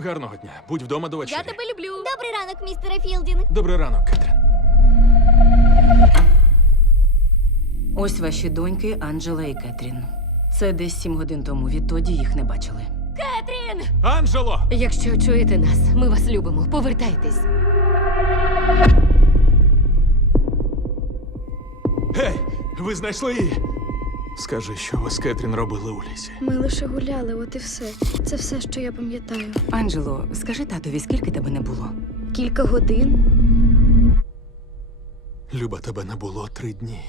Гарного дня. Будь вдома до вечері. Я тебе люблю. Добрий ранок, містере Філдінг. Добрий ранок, Кетрін. Ось ваші доньки Анджела і Кетрін. Це десь сім годин тому. Відтоді їх не бачили. Кетрін! Анджело! Якщо чуєте нас, ми вас любимо. Повертайтесь. Гей! Ви знайшли її? Скажи, що ви з Кетрін робили у лісі. Ми лише гуляли, от і все. Це все, що я пам'ятаю. Анджело, скажи татові, скільки тебе не було? Кілька годин. Люба, тебе не було три дні.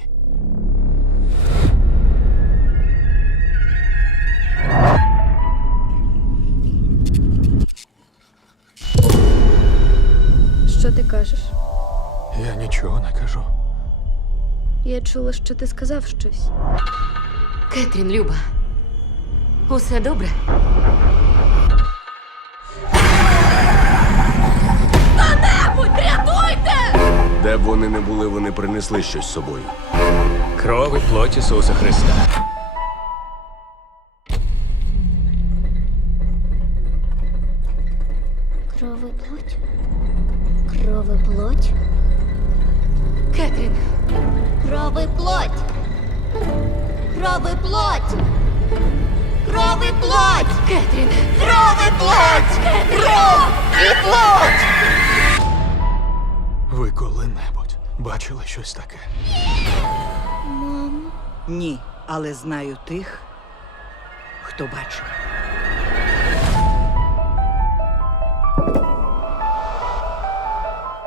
Що ти кажеш? Я нічого не кажу. Я чула, що ти сказав щось. Кетрін, Люба. Усе добре? Хто-небудь, рятуйте! Де б вони не були, вони принесли щось з собою. Кров і плоть Ісуса Христа. Крови плоть. Крови плоть. Кетрін, Крови плоть. Крови плоть. Крови плоть. Кетрін! Крови плоть. Кров і плоть. Ви коли-небудь бачили щось таке? Мамо. Ні, але знаю тих, хто бачив.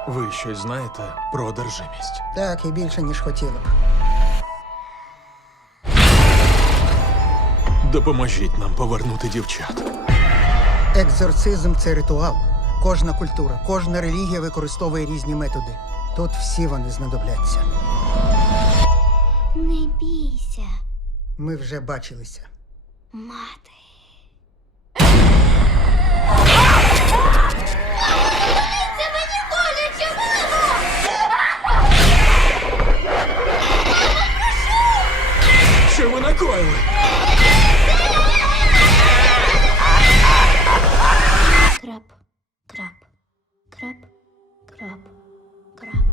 Ви щось знаєте про одержимість? Так, і більше, ніж хотіли б. Допоможіть нам повернути дівчат. Екзорцизм це ритуал. Кожна культура, кожна релігія використовує різні методи. Тут всі вони знадобляться. Не бійся, Ми вже бачилися. мати. Що Краб, краб, Крап, крап, крап, крап, крап,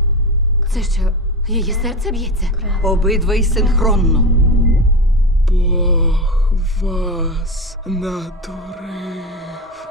Це що, її серце б'ється? Обидва й синхронно. Бог вас надурив.